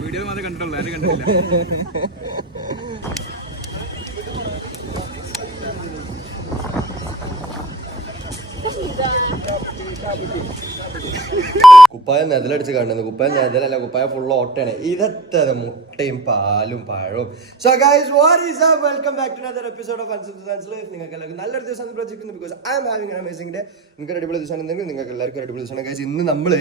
Video മാത്രമേ കണ്ടുള്ളൂ ആരും കണ്ടില്ല കുപ്പായം നെതലടിച്ച് കണ്ടെന്ന് കുപ്പായ നെതലല്ല കുപ്പായ ഫുൾ ഓട്ടയാണ് ഇതത്ര മുട്ടയും പാലും പഴവും. So guys what is up welcome back to another episode of Ansul science life നിങ്ങൾക്ക് എല്ലാവർക്കും നല്ലൊരു ദിവസം പ്രതീക്ഷിക്കുന്നു because I am having amazing day നിങ്ങൾക്ക് അടിപൊളി ദിവസം എന്തെങ്കിലും നിങ്ങൾക്ക് എല്ലാവർക്കും അടിപൊളി ദിവസമാണ് ഗൈസ് ഇന്ന് നമ്മൾ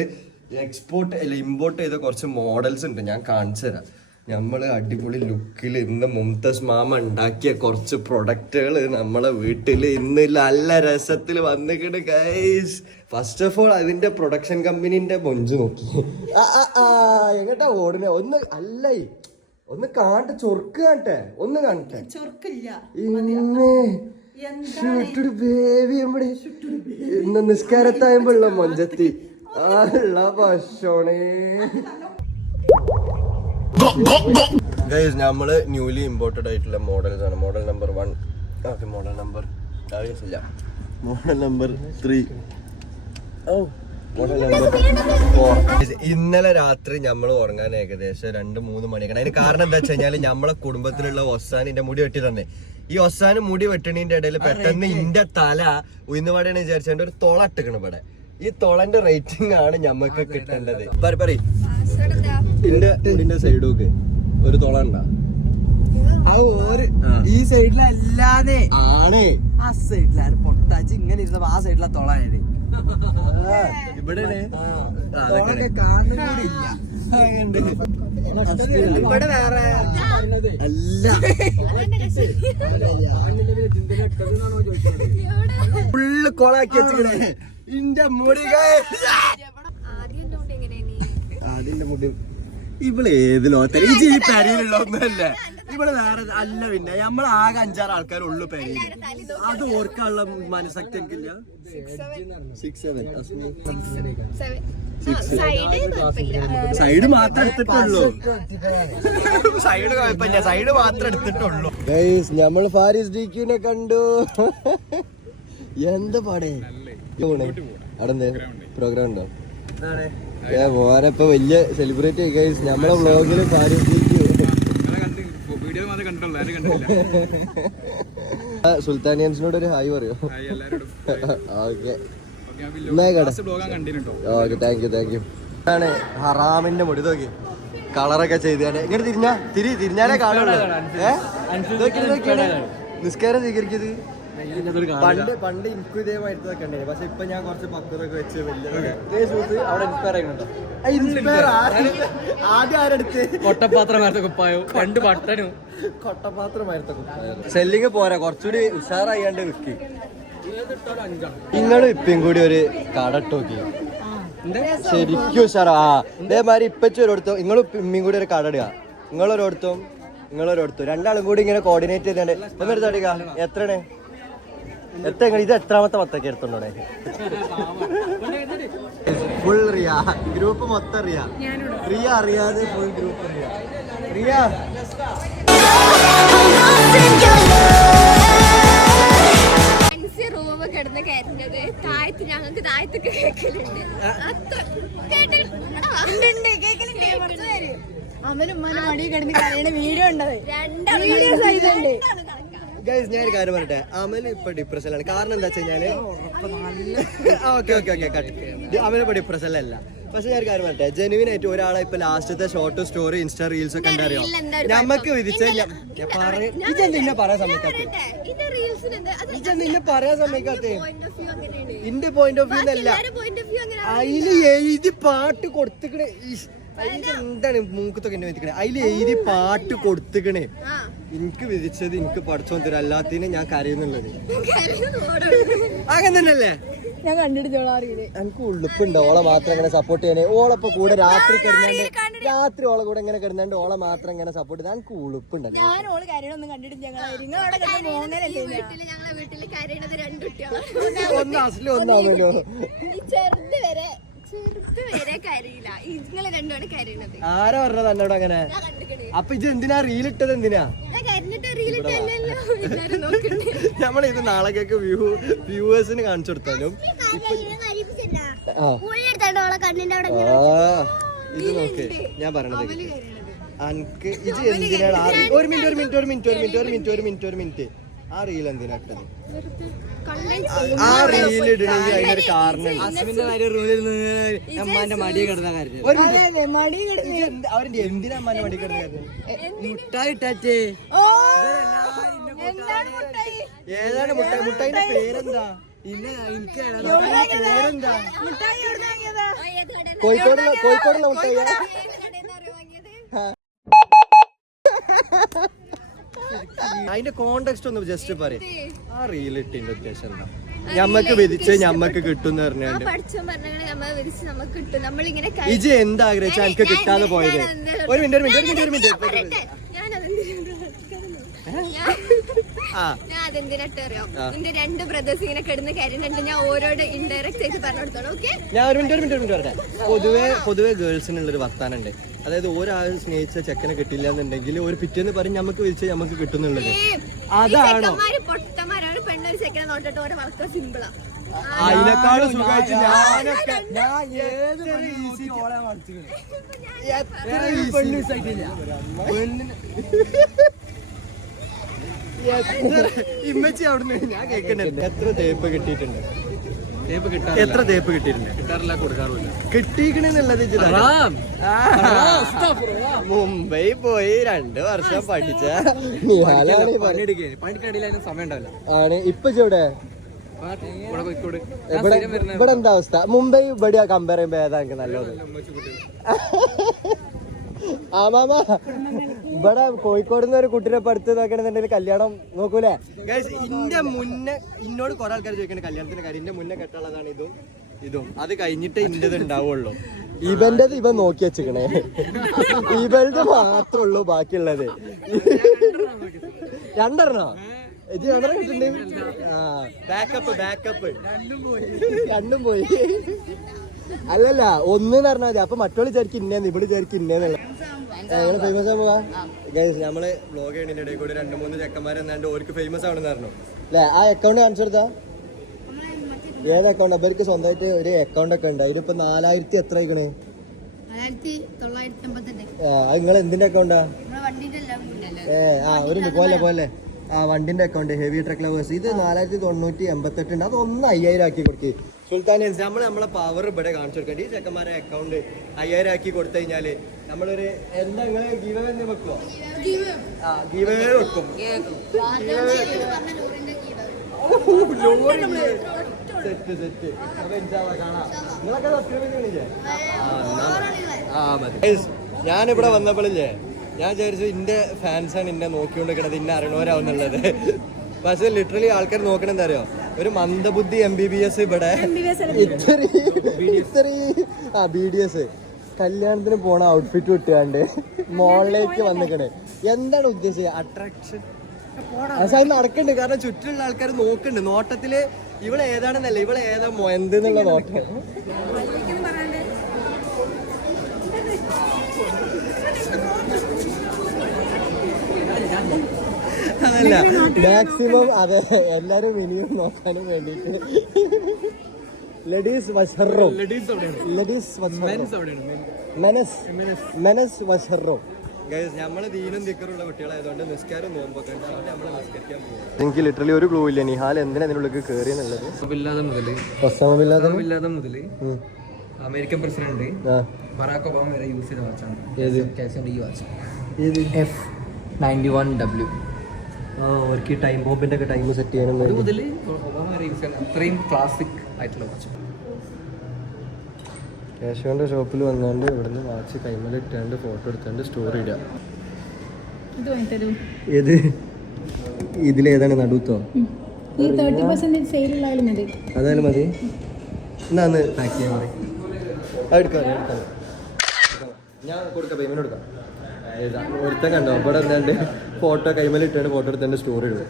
എക്സ്പോർട്ട് അല്ല ഇമ്പോർട്ട് ചെയ്ത കുറച്ച് മോഡൽസ് ഉണ്ട്. ഞാൻ കാണിച്ചു തരാം നമ്മൾ അടിപൊളി ലുക്കിൽ ഇന്ന് മുംതസ് മാമ ഉണ്ടാക്കിയ കുറച്ച് പ്രൊഡക്റ്റുകൾ നമ്മളെ വീട്ടിൽ ഇന്ന് നല്ല രസത്തിൽ വന്നിട്ട് ഗൈസ് ഫസ്റ്റ് ഓഫ് ഓൾ അതിന്റെ പ്രൊഡക്ഷൻ കമ്പനീന്റെ മൊഞ്ച് നോക്കി. ആ, ആ, ആ, എങ്ങട്ടാ ഓടുന്നേ? ഒന്ന് അല്ല ഒന്ന് കാണട്ടെ ചൊർക്ക് കാണട്ടെ ഒന്ന് കാണട്ടെ ബേബി നമ്മുടെ ഇന്ന് നിസ്കാരത്തായുമ്പോഴുള്ള മൊഞ്ചത്തി. ആള്ള ഭക്ഷണേ ഗൈസ് നമ്മൾ ന്യൂലി ഇമ്പോർട്ടഡ് ആയിട്ടുള്ള മോഡൽസ് ആണ്. Model number one okay model number ഇല്ല മോഡൽ നമ്പർ ത്രീ ഓ ഇന്നലെ രാത്രി നമ്മൾ ഉറങ്ങാൻ ഏകദേശം രണ്ട് മൂന്ന് മണിയൊക്കെ. അതിന് കാരണം എന്താ വെച്ച് കഴിഞ്ഞാൽ നമ്മളെ കുടുംബത്തിലുള്ള ഒസാനിന്റെ മുടി വെട്ടി തന്നെ. ഈ ഒസാന് മുടി വെട്ടണീന്റെ ഇടയിൽ പെട്ടെന്ന് ഇന്റെ തല ഉയർന്നുപാടാണ് വിചാരിച്ചു ഒരു തുള ഇട്ടിക്കണ് ഇവിടെ. ഈ തുളന്റെ റേറ്റിംഗ് ആണ് ഞമ്മക്ക് കിട്ടേണ്ടത്. പറ പറ ഇന്റെ മുടിന്റെ സൈഡ് ഒക്കെ ഒരു തുള ഉണ്ടാ ഈ സൈഡിലല്ലാതെ. ആണേ. ആ സൈഡിലാണ് പൊട്ടാച്ച് ഇങ്ങനെ ഇരുന്നപ്പോ ആ സൈഡിലെ തൊളായത് ഇവിടെ ഇവിടെ വേറെ അല്ല. ഫുള്ള് കൊളാക്കി വെച്ചിക്കണേ ഇന്റെ മുടി ആദ്യം മുടി ഇവിടെ ഏത് ലോകത്തല്ല ഈ ഈ പെരയിലുള്ള ഒന്നല്ലേ ഇവിടെ വേറെ അല്ല പിന്നെ. നമ്മൾ ആകെ അഞ്ചാറ് ആൾക്കാരുള്ളു പെരയിൽ അത് ഓർക്കാനുള്ള മനസ്സക്തി എനിക്കില്ല. സിക്സ് സെവൻ സൈഡ് മാത്രം എടുത്തിട്ടുള്ളൂ. സൈഡ് കുഴപ്പമില്ല. സൈഡ് മാത്രം എടുത്തിട്ടുള്ളൂ. നമ്മൾ ഫാരിസ് ഡിക്യൂനെ കണ്ടു. എന്താ പാടേ? അവിടെ പ്രോഗ്രാം ഉണ്ടോ? ഇപ്പൊ വലിയ സെലിബ്രേറ്റ് ഒക്കെ നമ്മളെ കണ്ടില്ല സുൽത്താനിയൻസിനോട് ഒരു ഹായ് പറയോ. Okay. Okay thank you thank you ആണ് ഹറാമിന്റെ മുടി നോക്കി. കളറൊക്കെ ചെയ്താണ് ഇങ്ങനെ തിരിഞ്ഞാ തിരി തിരിഞ്ഞാലേ കാണുള്ളൂ. നിസ്കാരം സ്വീകരിക്കത് പണ്ട് പണ്ട് എനിക്കും ഇതേമായിട്ട് ഉണ്ടായി പക്ഷെ ഇപ്പൊ ഞാൻ കുറച്ച് പക്വതൊക്കെ വെച്ച് വലിയ ഇൻസ്പയർ ആദ്യം ആരെടുത്ത്? കൊട്ടപ്പാത്രമാർത്ത കുപ്പായോ സെല്ലിങ് പോരാ. കുറച്ചുകൂടി ഉഷാറായിട്ട് വിൽക്കി. നിങ്ങളും ഇപ്പം കൂടി ഒരു കട ഇട്ടോക്കി ശരിക്കും ഉഷാറാ. ആ ഇതേമാതിരി ഇപ്പച്ചും ഒരിടത്തും നിങ്ങളും ഇമ്മയും കൂടി ഒരു കട ഇടുക. നിങ്ങളൊരിടത്തും നിങ്ങളൊരിടത്തും. രണ്ടാളും കൂടി ഇങ്ങനെ കോർഡിനേറ്റ് ചെയ്തേണ്ടേ ഒന്നെടുത്ത് അടിക്കുക എത്രയാണ്? എത്ര ഇത് എത്രാമത്തെ പത്തൊക്കെ എടുത്തോണ്ടോടെ ഫുൾ റിയ. ഗ്രൂപ്പ് മൊത്തം റിയ. റിയ അറിയാതെ ഫുൾ ഗ്രൂപ്പ് റിയ. റിയ. റൂമ കിടന്ന് കയറ്റുന്നത് താഴത്ത് ഞങ്ങൾക്ക് താഴത്തൊക്കെ കേൾക്കലുണ്ട് അത്ര അവനും മടി കിടന്ന് കരയണ വീഡിയോ ഉണ്ടത് വീഡിയോ സഹിതണ്ട് ഗൈസ് ഞാൻ ഒരു കാര്യം പറയട്ടെ. അമൽ ഇപ്പൊ ഡിപ്രഷനിലാണ് കാരണം എന്താ വെച്ച് കഴിഞ്ഞാൽ ഓക്കെ ഓക്കെ ഓക്കെ അമൽ ഇപ്പൊ ഡിപ്രഷനിലല്ല പക്ഷെ ഞാൻ ഒരു കാര്യം പറയട്ടെ. ജെനുവിൻ ആയിട്ട് ഒരാളെ ഇപ്പൊ ലാസ്റ്റത്തെ ഷോർട്ട് സ്റ്റോറി ഇൻസ്റ്റാ റീൽസ് ഒക്കെ ഉണ്ടറിയോ നമുക്ക് വിധിച്ച ഇജെന്ത് ഇന്നെ പറയാൻ സമയത്ത് ഇന്നെ പറയാൻ സമയത്ത് ഇന്റെ പോയിന്റ് ഓഫ് വ്യൂ അല്ല അതിൽ എഴുതി പാട്ട് കൊടുത്തിക്കണേ. എന്താണ് മൂക്കത്തൊക്കെ എന്നെ വിധിക്കണേ? അതിൽ എഴുതി പാട്ട് കൊടുത്തിക്കണേ. ആ എനിക്ക് വിധിച്ചത് എനിക്ക് പഠിച്ചോ തരും അല്ലാത്തതിനെ ഞാൻ കരയുന്നുള്ളത്. കരയുന്നു അങ്ങനെ തന്നെയല്ലേ ഞാൻ കണ്ടിട്ട് എനിക്ക് ഉള്ളിപ്പുണ്ട് ഓളെ മാത്രം ഇങ്ങനെ സപ്പോർട്ട് ചെയ്യണേ ഓളപ്പൊ കൂടെ രാത്രി കിടന്നാണ്ട് രാത്രി ഓളെ കൂടെ ഇങ്ങനെ കിടന്നാണ്ട് ഓളെ മാത്രം ഇങ്ങനെ സപ്പോർട്ട് ചെയ്താൽ എനിക്ക് ഉളുപ്പുണ്ടല്ലേ? ഞാൻ ഓൾ കരയണൊന്നും കണ്ടിട്ട് ഒന്ന് അസലും ഒന്നാമല്ലോ ഈ ചെറുത് വരെ ചെറുത് വരെ കരയില്ല ഇങ്ങളെ കരയണത്. ആരാ പറഞ്ഞത് എന്നോട് അങ്ങനെ? അപ്പൊ ഇത് എന്തിനാ റീൽ ഇട്ടത് എന്തിനാ? നമ്മൾ ഇത് നാളെ കേക്ക് വ്യൂ വ്യൂവേഴ്സിന് കാണിച്ചു കൊടുത്താലും. ഇത് നോക്ക്. ഞാൻ പറഞ്ഞത് അനക്ക് ഇത് എന്തിനാണ്? ആ ഒരു മിനിറ്റ് ഒരു മിനിറ്റ് ഒരു മിനിറ്റ് ഒരു മിനിറ്റ് ഒരു മിനിറ്റ് ഒരു മിനിറ്റ് ഒരു മിനിറ്റ് ആ റീൽ എന്തിനാ ഇട്ടത്? ആ റീൽ ഇടണമെങ്കിൽ അതിനൊരു കാരണം അസ്മിന്റെ ഭാര്യ റൂമിൽ നിന്ന് അമ്മാന്റെ മടിയെ കിടന്ന കാര്യം അവരുടെ എന്തിനാ അമ്മാന്റെ മടി കിടന്ന കാര്യം മുട്ടായി? ഇട്ടാറ്റേ ഏതാണ് മുട്ടായി? മുട്ടായിന്റെ പേരെന്താ? ഇല്ല എനിക്ക് പേരെന്താ? കോഴിക്കോടുള്ള കോഴിക്കോടുള്ള മുട്ടായിയാ അതിന്റെ കോണ്ടെക്സ്റ്റ് ഒന്ന് ജസ്റ്റ് പറയും. ആ റീൽ ഇട്ടിന്റെ ഉദ്ദേശം എന്താ? ഞമ്മക്ക് വിധിച്ച് ഞമ്മക്ക് കിട്ടും ഇജ് എന്താഗ്രഹിച്ചാൽ എനിക്ക് കിട്ടാതെ പോയത്? ഒരു മിനിറ്റ് ഒരു മിനിറ്റ് ഒരു മിനിറ്റ് ഒരു മിനിറ്റ്. ആ ഞാൻ അറിയാം? എന്റെ രണ്ട് ബ്രദേഴ്സ് ഇങ്ങനെ കിടന്ന് കരുന്നുണ്ട് ഞാൻ ഓരോട് ഇൻഡയറക്റ്റ് ആയിട്ട് പറഞ്ഞു കൊടുത്തോളൂ ഓക്കെ ഞാൻ ഒരു മിനിറ്റ് ഒരു മിനിറ്റ് ഒരു മിനിറ്റ് പറഞ്ഞേ. പൊതുവെ പൊതുവെ ഗേൾസിനുള്ളൊരു വർത്താനുണ്ട് അതായത് ഒരാൾ സ്നേഹിച്ച ചെക്കനെ കിട്ടില്ല എന്നുണ്ടെങ്കിൽ ഒരു പിറ്റേന്ന് പറഞ്ഞ് നമുക്ക് വിളിച്ച് നമുക്ക് കിട്ടുന്നുള്ളത്. അതാണോ? പൊട്ടന്മാരാണ്. പെണ്ണൊരു ചെക്കനെ നോട്ടിട്ട് ഓരോ വളരെ സിമ്പിളാ അതിനേക്കാളും സുഖമായിട്ട് ഞാനൊക്കെ ഞാൻ ഏത് നോക്കി ഓളെ. എത്ര. പെണ്ണ്. പെണ്ണിന് ഇമ്മച്ചി അവിടുന്ന് ഞാൻ കേൾക്കണ്ടേ എത്ര തേപ്പ് കിട്ടിയിട്ടുണ്ട്? എത്ര തേപ്പ് കിട്ടിയിട്ടുണ്ട്? കിട്ടാറില്ല കൊടുക്കാറുമില്ല. കിട്ടിയിക്കണെന്നുള്ളത്. മുംബൈ പോയി രണ്ട് വർഷം പഠിച്ച. നിഹാലാണ് ഈ പറഞ്ഞത്. പണിയെടുക്കേ. പണിക്കടിയിൽ അതിന് സമയം ഉണ്ടാവില്ല. ആണ്. ഇപ്പൊ ഇവിടെ എന്താ അവസ്ഥ? മുംബൈ ഇവിടെ കമ്പയർ ചെയ്യുമ്പോ ഏതാ എനിക്ക് നല്ലത്? ആ മാമ ഇവിടെ കോഴിക്കോട് നിന്ന് ഒരു കുട്ടിനെ പഠിത്തം നോക്കണെന്നുണ്ടെങ്കിൽ കല്യാണം നോക്കൂലേ? ഇന്റെ മുന്നേ ഇന്നോട് കുറെ ആൾക്കാർ ചോദിക്കണ കല്യാണത്തിന്റെ കാര്യം ഇന്റെ മുന്നേ കെട്ടുള്ളതാണ് ഇതും ഇതും. അത് കഴിഞ്ഞിട്ടേ ഇന്റത് ഉണ്ടാവുള്ളൂ. ഇവന്റത് ഇവൻ നോക്കി വെച്ചിക്കണേ. ഇവന്റെ മാത്രമേ ഉള്ളൂ ബാക്കിയുള്ളത്. രണ്ടെണ്ണോ? ഇത് രണ്ടെണ്ണം കിട്ടുന്നുണ്ട് ആ. ബാക്കപ്പ് ബാക്കപ്പ് രണ്ടും പോയി. അല്ലല്ല ഒന്ന് പറഞ്ഞാൽ മതി. അപ്പൊ മറ്റോൾ ചേർക്ക് ഇന്നേന്ന് ഇവിടെ വിചാരിക്കും ഞങ്ങൾ ഫേമസ് ആവാ പോവാ ഗൈസ് നമ്മൾ ബ്ലോഗ് ചെയ്യണതിന്റെ ഇടയിൽ കൂടി രണ്ട് മൂന്ന് ചെക്കന്മാർ എന്നാണ്ട് ഓർക്ക് ഫേമസ് ആണെന്ന് പറഞ്ഞു. അല്ലേ ആ അക്കൗണ്ട് കാണിച്ചു കൊടുത്താ? ഏത് അക്കൗണ്ട് അവർക്ക് സ്വന്തമായിട്ട് ഒരു അക്കൗണ്ട് ഒക്കെ ഉണ്ട്. അതിലിപ്പോ നാലായിരത്തി എത്ര ആയിക്കണ്? അത് നിങ്ങൾ എന്തിന്റെ അക്കൗണ്ടാ ഏ ആ ഒരു പോലെ പോലെ ആ വണ്ടിന്റെ അക്കൗണ്ട് ഹെവി ട്രക്ക് ലവേഴ്സ് ഇത് നാലായിരത്തി തൊണ്ണൂറ്റി എൺപത്തെട്ട് ഉണ്ട്. അത് ഒന്ന് അയ്യായിരം ആക്കി കൊടുക്ക്. സുൽത്താനിയൻസ് നമ്മൾ നമ്മളെ പവർ ഇവിടെ കാണിച്ചു കൊടുക്കേണ്ട ഈ ചെക്കന്മാരെ അക്കൗണ്ട് അയ്യായിരം ആക്കി കൊടുത്തു കഴിഞ്ഞാൽ നമ്മളൊരു എന്താ നിങ്ങളെ ഗീവ എന്ന് വെക്കുവോ? ആ ഗീവ വെക്കും. Set set. അപ്പൊ ഇൻഷാല്ലാ കാണാം. നിങ്ങളൊക്കെ സബ്സ്ക്രൈബ് ചെയ്യണില്ലേ? ആ മതി. ഞാനിവിടെ വന്നപ്പോഴില്ലേ ഞാൻ വിചാരിച്ചു ഇന്റെ ഫാൻസാണ് ഇന്നെ നോക്കിക്കൊണ്ടിരിക്കണത് ഇന്നെ അറിയണവരാവുന്നുള്ളത്. പക്ഷെ ലിറ്ററലി ആൾക്കാർ നോക്കണെന്താ അറിയോ? ഒരു മന്ദബുദ്ധി എം ബി ബി എസ് ഇവിടെ. ഇത്രയും ഇത്രയും ആ ബി ഡി എസ് കല്യാണത്തിന് പോണ ഔട്ട്ഫിറ്റ് വിട്ടുകാണ്ട് മോളിലേക്ക് വന്നിക്കണേ. എന്താണ് ഉദ്ദേശിച്ചത്? അട്രാക്ഷൻ പക്ഷെ അത് നടക്കണ്ട്. കാരണം ചുറ്റിലുള്ള ആൾക്കാർ നോക്കുന്നുണ്ട് നോട്ടത്തിൽ ഇവളേതാണെന്നല്ല ഇവളേതാ എന്തെന്നുള്ള നോട്ടം. അതല്ല മാക്സിമം അതെ എല്ലാരും മിനിമം നോക്കാനും വേണ്ടിട്ട് ലഡീസ് വശറോ ലഡീസ് മെനസ് മെനസ് പോകും എനിക്ക് ലിറ്ററലി ഒരു ക്ലൂ ഇല്ല. നിഹാൽ എന്തിനാ അതിനുള്ളിൽ കയറി എന്നുള്ളത്? മുതൽ അമേരിക്കൻ പ്രസിഡന്റ്. ബറാക് ഒബാമ വരെ യൂസ് ചെയ്ത വാച്ചാണ്. ഏത്? കാസിയോന്റെ ഈ വാച്ച്. ഏത്? എഫ് നയന്റി വൺ ഡബ്ല്യു ആ അവർക്ക് ടൈം ബോംബിന്റെ ഒക്കെ ടൈം സെറ്റ് ചെയ്യാനും മുതൽ അത്രയും ക്ലാസിക് ആയിട്ടുള്ള വാച്ച് കേശവന്റെ ഷോപ്പിൽ വന്നുകൊണ്ട് ഇവിടുന്ന് വാച്ച് കൈമല ഇട്ടാണ്ട് ഫോട്ടോ എടുത്താണ്ട് സ്റ്റോറി ഇടുക. ഏത്? ഇതിലേതാണ് നടുത്തോ? അതായാലും മതി. എന്നാ പാക്ക് ചെയ്യാൻ പറയും. അത് എടുക്കാം ഞാൻ കൊടുക്കാം പേയ്മെന്റ് കൊടുക്കാം? ഒരുത്തൻ കണ്ടോ? ഇവിടെ എന്താണ്ട്? ഫോട്ടോ കൈമല ഇട്ടാണ് ഫോട്ടോ എടുത്താണ്ട് സ്റ്റോറി ഇടും.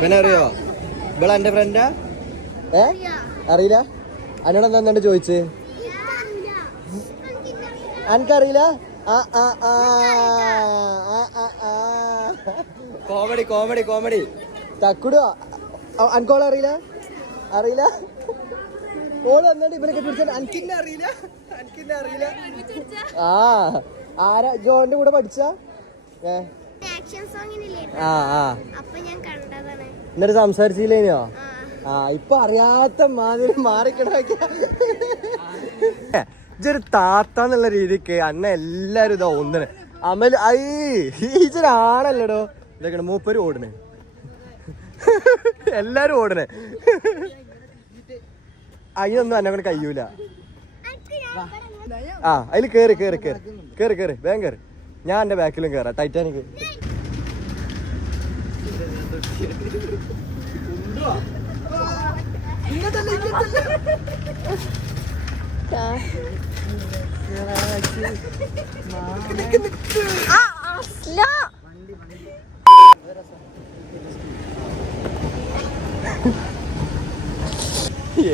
പിന്നെ അറിയോ ഇവിടെ എന്റെ ഫ്രണ്ടാ ഏ? അറിയില്ല? എന്നോട് എന്താ ചോദിച്ചേ? അനക്കറിയില്ല. Comedy comedy comedy. തക്കുടോ അൻകോൾ അറിയില്ല? അറിയില്ല? ഓൾ എന്നിട്ട് ഇവരൊക്കെ പിടിച്ചാൽ അനക്കിന്നെ അറിയില്ല? അനക്കിന്നെ അറിയില്ല? ആ ആരാ? ജോന്റെ കൂടെ പഠിച്ച? ആ ആ. എന്നിട്ട് സംസാരിച്ചില്ലേനോ? ആ ഇപ്പൊ അറിയാത്ത മാതിരി മാറിക്കിടക്ക. ഇതൊരു താത്ത എന്നുള്ള രീതിക്ക് അന്ന എല്ലാരും ഇതാ ഒന്നിന്. അമൽ ഐ ഈജൊരു ആണല്ലടോ? ഇതൊക്കെയാണ് മൂപ്പര് ഓടണേ എല്ലാരും ഓടണേ അതിനൊന്നും എന്നെ കൊണ്ട് കഴിയൂല ആ അതിൽ കേറി കേറി കേറി. കേറി കേറി. വേഗം കേറി. ഞാൻ എന്റെ ബാക്കിലും കേറാം. ടൈറ്റാനിക്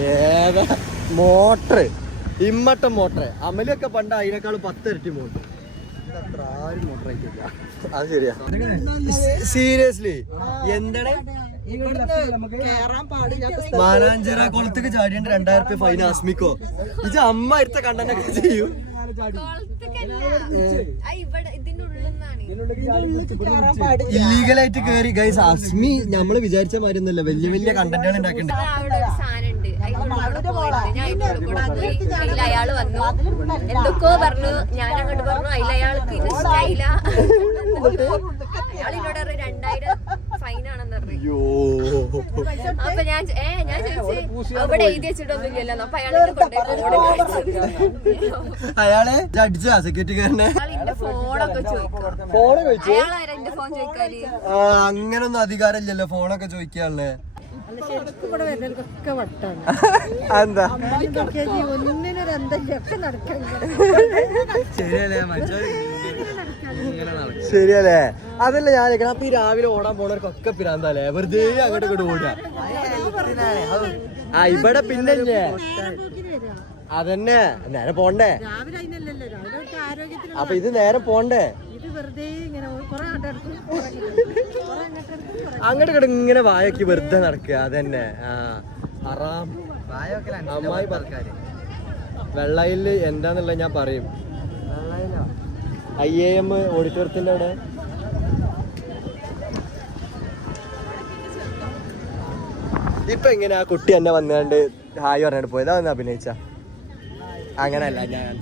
ഏതാ? മോട്ടർ ഇമ്മട്ട മോട്ടർ അമലൊക്കെ പണ്ട് അതിനേക്കാൾ പത്തിരട്ടി മോട്ടർ അത്ര ആരും മോട്ടർ ആയിട്ടില്ല അത് ശരിയാ. സീരിയസ്ലി. എന്താണ്? മാനാഞ്ചിറ കുളത്തേക്ക് ചാടിയുണ്ട് രണ്ടായിരം റുപ്യ ഫൈൻ ആസ്മിക്കോ. ഇത് അമ്മ എടുത്ത കണ്ടനൊക്കെ ചെയ്യും. ഇല്ലീഗലായിട്ട് കേറി. ഗൈസ് അസ്മി നമ്മൾ വിചാരിച്ച മാതിരി ഒന്നുമല്ല വലിയ വലിയ കണ്ടന്റുകൾ ഉണ്ടാക്കണ്ടേ? അവിടെ ഒരു സാധനം ഉണ്ട് അതിനുള്ളിലൂടെ പോയിട്ട് ഞാൻ അതിന്റെ ഉള്ളിൽ കൂടെ പോയി അതിൽ അയാൾ വന്നു. എന്തൊക്കെയോ പറഞ്ഞു. ഞാൻ അങ്ങോട്ട് പറഞ്ഞു. അതിൽ അയാൾക്ക് ഇത് ഇഷ്ടായില്ല. അയാൾ എന്നോട് രണ്ടായിരം അയ്യോ. അപ്പൊ ഞാൻ ഏ ഞാൻ ചോദിച്ചു അവിടെ എഴുതി വെച്ചിട്ടൊന്നുമില്ലല്ലോ അപ്പൊ എന്നെ കൊണ്ടുപോയി അയാളെ അടിച്ചാ സെക്യൂരിറ്റിക്കാരനെ ഫോണൊക്കെ ചോദിക്കും. അയാളാരാ എന്റെ ഫോൺ ചോദിക്കാന്? ആ അങ്ങനൊന്നും അധികാരമില്ലല്ലോ ഫോണൊക്കെ ചോദിക്കാനുള്ളേ. എന്താ ഒക്കെ നടക്കാൻ ശരിയല്ലേ? അതല്ല ഞാൻ. അപ്പൊ ഈ രാവിലെ ഓടാൻ പോണവർക്കൊക്കെ പിരാന്തല്ലേ വെറുതെ അങ്ങോട്ട് ഇങ്ങോട്ട് ഓടുക. ആ ഇവിടെ പിന്നെ? അതന്നെ. നേരെ പോണ്ടേ? അപ്പൊ ഇത് നേരെ പോണ്ടേ? അങ്ങോട്ട് ഇങ്ങോട്ട് ഇങ്ങനെ വായൊക്കെ വെറുതെ നടക്കുക. അതന്നെ. ആ അറാം അമ്മായി പറക്കാര് വെള്ളയിൽ എന്താന്നുള്ളത് ഞാൻ പറയും. ഐ എ എം ഓഡിറ്റോറിയത്തിന്റെ അവിടെ? ഇപ്പൊ എങ്ങനെ ആ കുട്ടി എന്നെ വന്നാണ്ട് ഹായ് പറഞ്ഞിട്ട് പോയതാ? വന്ന് അഭിനയിച്ച. അങ്ങനല്ല ഞാൻ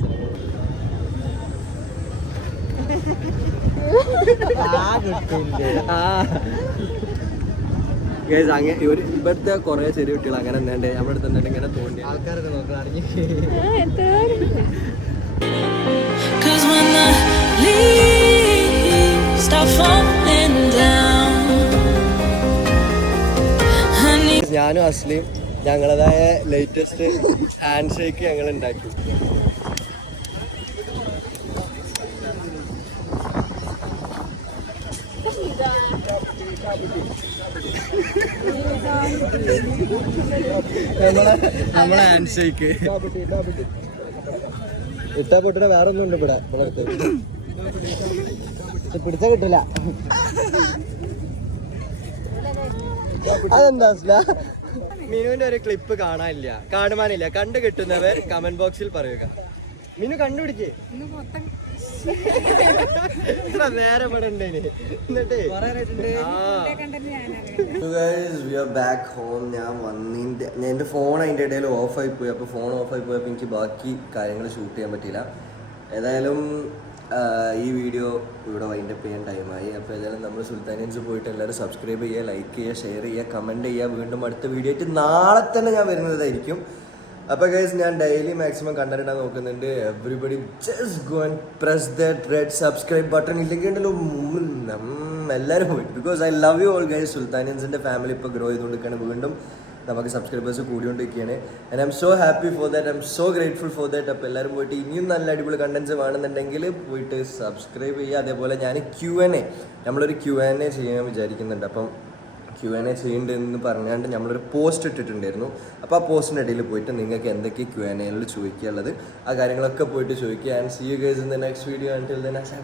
ആ Guys, അങ്ങ ഒരു ഇവിടുത്തെ കുറെ ചെറിയ കുട്ടികൾ അങ്ങനെ എന്താണ്ട് നമ്മുടെ തന്നെ ഇങ്ങനെ തോന്നി ആൾക്കാരൊക്കെ Cause ഞാനും അസ്ലിയും ഞങ്ങളതായ ലേറ്റസ്റ്റ് ഹാൻഡ് ഷേക്ക് ഞങ്ങൾ ഉണ്ടാക്കി നമ്മളെ ഹാൻഡ് ഷേക്ക് ഇട്ടാ പൊട്ടിന വേറെ ഒന്നും ഉണ്ട് ഇവിടെ. ഇവിടെ പിടിച്ച കിട്ടില്ല അതെന്താ മിനുവിന്റെ ഒരു ക്ലിപ്പ് കാണാനില്ല. കാണുവാനില്ല. കണ്ടു കിട്ടുന്നവർ കമന്റ് ബോക്സിൽ പറയുക. മിനു കണ്ടുപിടിക്കേ. ഇത്ര നേരം എന്നിട്ട് ബാക്ക് ഹോം ഞാൻ എന്റെ ഫോൺ അതിന്റെ ഇടയിൽ ഓഫായി പോയി. അപ്പോൾ ഫോൺ ഓഫായി പോയപ്പോൾ എനിക്ക് ബാക്കി കാര്യങ്ങൾ ഷൂട്ട് ചെയ്യാൻ പറ്റിയില്ല. ഏതായാലും ഈ വീഡിയോ ഇവിടെ വൈൻഡ് അപ്പ് ചെയ്യാൻ ടൈമായി അപ്പോൾ ഏതായാലും നമ്മൾ സുൽത്താനിയൻസ് പോയിട്ട് എല്ലാവരും സബ്സ്ക്രൈബ് ചെയ്യുക ലൈക്ക് ചെയ്യുക ഷെയർ ചെയ്യുക കമന്റ് ചെയ്യുക. വീണ്ടും അടുത്ത വീഡിയോ ആയിട്ട് നാളെ തന്നെ ഞാൻ വരുന്നതായിരിക്കും. അപ്പോൾ ഗൈസ് ഞാൻ ഡെയിലി മാക്സിമം കണ്ടന്റ് ഇടാൻ നോക്കുന്നുണ്ട്. Everybody just go and press that red subscribe button ഇല്ലെങ്കിൽ ഉണ്ടല്ലോ എല്ലാവരും പോയി. Because I love you all guys സുൽത്താനിയൻസിന്റെ family ഇപ്പോൾ ഗ്രോ ചെയ്തുകൊണ്ടിരിക്കുകയാണ്. വീണ്ടും നമുക്ക് സബ്സ്ക്രൈബേഴ്സ് കൂടിക്കൊണ്ടിരിക്കുകയാണ്. And I'm so happy for that I'm so grateful for that അപ്പോൾ എല്ലാവരും പോയിട്ട് ഇനിയും നല്ല അടിപൊളി കണ്ടൻസ് വേണമെന്നുണ്ടെങ്കിൽ പോയിട്ട് സബ്സ്ക്രൈബ് ചെയ്യുക. അതേപോലെ ഞാൻ ക്യു എൻ എ നമ്മളൊരു ക്യു എൻ എ ചെയ്യാൻ വിചാരിക്കുന്നുണ്ട്. അപ്പം ക്യു എൻ എ ചെയ്യേണ്ടതെന്ന് പറഞ്ഞാണ്ട് നമ്മളൊരു പോസ്റ്റ് ഇട്ടിട്ടുണ്ടായിരുന്നു. അപ്പോൾ ആ പോസ്റ്റിന്റെ ഇടയിൽ പോയിട്ട് നിങ്ങൾക്ക് എന്തൊക്കെ ക്യു എൻ എയിൽ ചോദിക്കാനുള്ളത് ആ കാര്യങ്ങളൊക്കെ പോയിട്ട് ചോദിക്കുക. And see you guys in the next video and the next